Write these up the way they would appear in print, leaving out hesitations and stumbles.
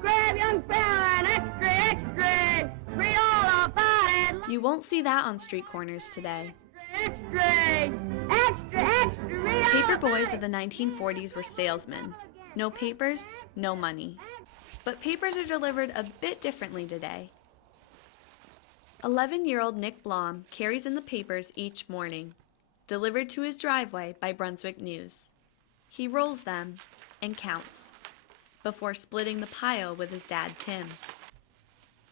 grab, young fella, and extra, extra. Read all about it. You won't see that on street corners today. Extra, extra, extra. Read all Paperboys of the 1940s were salesmen. No papers, no money. But papers are delivered a bit differently today. 11-year-old Nick Blom carries in the papers each morning, delivered to his driveway by Brunswick News. He rolls them and counts, before splitting the pile with his dad, Tim.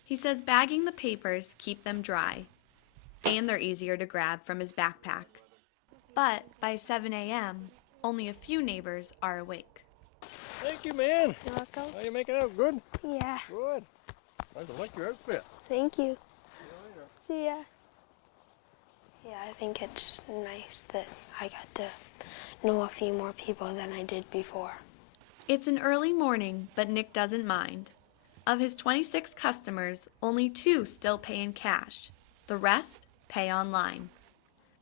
He says bagging the papers keep them dry, and they're easier to grab from his backpack. But by 7 a.m., only a few neighbors are awake. Thank you, man. You're welcome. How you making out? Good? Yeah. Good. I like your outfit. Thank you. See ya. Yeah, I think it's nice that I got to know a few more people than I did before. It's an early morning, but Nick doesn't mind. Of his 26 customers, only 2 still pay in cash. The rest pay online.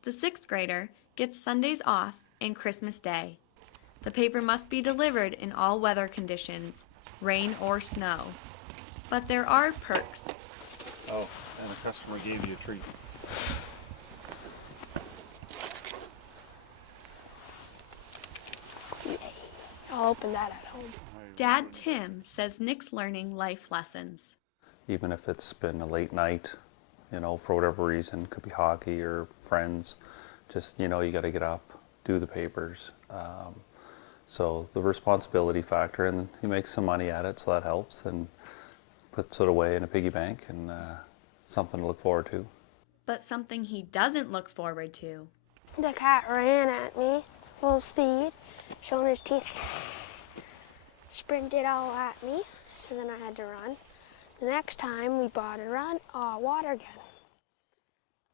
The 6th grader gets Sundays off and Christmas Day. The paper must be delivered in all weather conditions, rain or snow. But there are perks. Oh, and the customer gave you a treat. Yay. I'll open that at home. Dad Tim says Nick's learning life lessons. Even if it's been a late night, for whatever reason, could be hockey or friends, just, you got to get up, do the papers. So the responsibility factor, and he makes some money at it, so that helps, and puts it away in a piggy bank, and something to look forward to. But something he doesn't look forward to. The cat ran at me, full speed, showing his teeth, sprinted all at me, so then I had to run. The next time we bought a water gun.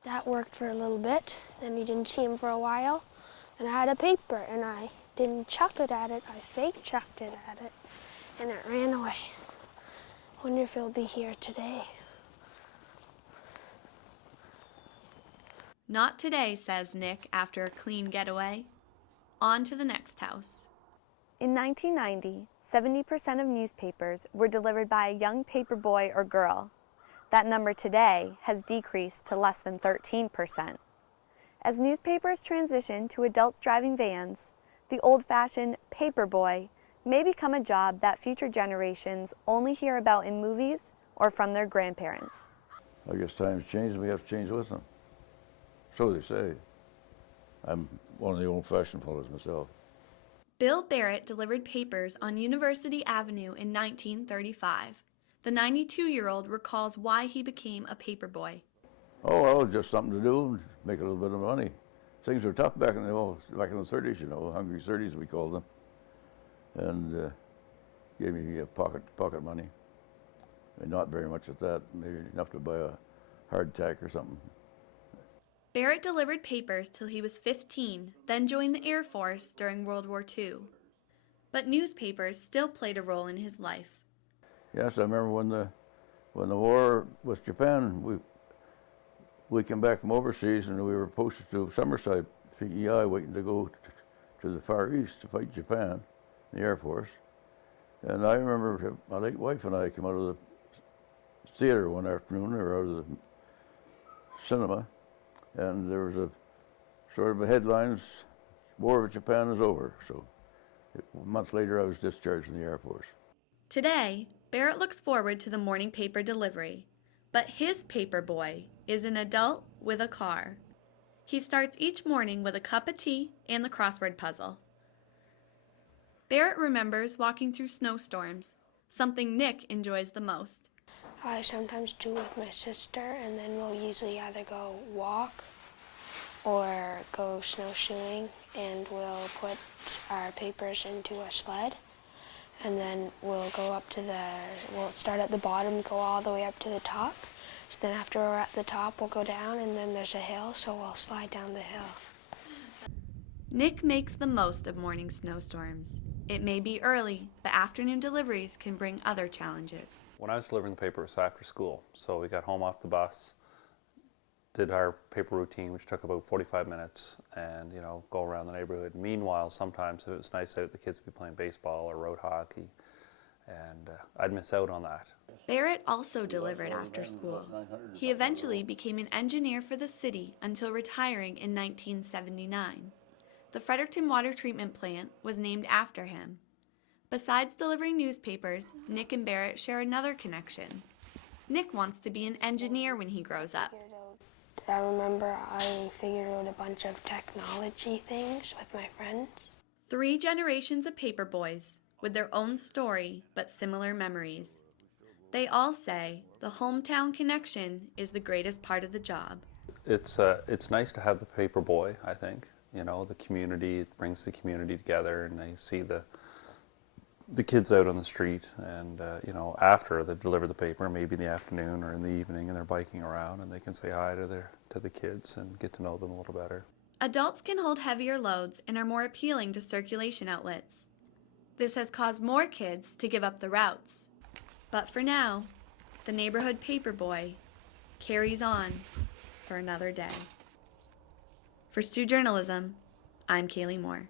That worked for a little bit, then we didn't see him for a while, and I had a paper, and I didn't chuck it at it, I fake chucked it at it, and it ran away. Wonder if he'll be here today. Not today, says Nick after a clean getaway. On to the next house. In 1990, 70% of newspapers were delivered by a young paper boy or girl. That number today has decreased to less than 13%. As newspapers transition to adults driving vans, the old-fashioned paper boy may become a job that future generations only hear about in movies or from their grandparents. I guess times change and we have to change with them. So they say. I'm one of the old-fashioned fellows myself. Bill Barrett delivered papers on University Avenue in 1935. The 92-year-old recalls why he became a paper boy. Oh, well, just something to do and make a little bit of money. Things were tough back in the 30s, hungry 30s we called them. And gave me pocket money. And not very much at that, maybe enough to buy a hardtack or something. Barrett delivered papers till he was 15, then joined the Air Force during World War II. But newspapers still played a role in his life. Yes, I remember when the war with Japan, we came back from overseas and we were posted to Summerside, PEI, waiting to go to the Far East to fight Japan, the Air Force. And I remember my late wife and I came out of the theater one afternoon, or out of the cinema, and there was a sort of a headlines, War with Japan is over. So a month later I was discharged from the Air Force. Today, Barrett looks forward to the morning paper delivery, but his paper boy is an adult with a car. He starts each morning with a cup of tea and the crossword puzzle. Barrett remembers walking through snowstorms, something Nick enjoys the most. I sometimes do with my sister, and then we'll usually either go walk or go snowshoeing, and we'll put our papers into a sled, and then we'll start at the bottom, go all the way up to the top. So then after we're at the top, we'll go down, and then there's a hill, so we'll slide down the hill. Nick makes the most of morning snowstorms. It may be early, but afternoon deliveries can bring other challenges. When I was delivering the paper, it was after school. So we got home off the bus, did our paper routine, which took about 45 minutes, and go around the neighborhood. Meanwhile, sometimes if it was nice out, the kids would be playing baseball or road hockey. and I'd miss out on that. Barrett also delivered after school. He eventually became an engineer for the city until retiring in 1979. The Fredericton Water Treatment Plant was named after him. Besides delivering newspapers, Nick and Barrett share another connection. Nick wants to be an engineer when he grows up. I remember I figured out a bunch of technology things with my friends. 3 generations of Paperboys, with their own story but similar memories. They all say the hometown connection is the greatest part of the job. It's nice to have the Paperboy, I think. You know, the community, it brings the community together, and they see the kids out on the street, and you know, after they've delivered the paper, maybe in the afternoon or in the evening, and they're biking around, and they can say hi to the kids and get to know them a little better. Adults can hold heavier loads and are more appealing to circulation outlets. This has caused more kids to give up the routes. But for now, the neighborhood Paperboy carries on for another day. For Stu Journalism, I'm Kaylee Moore.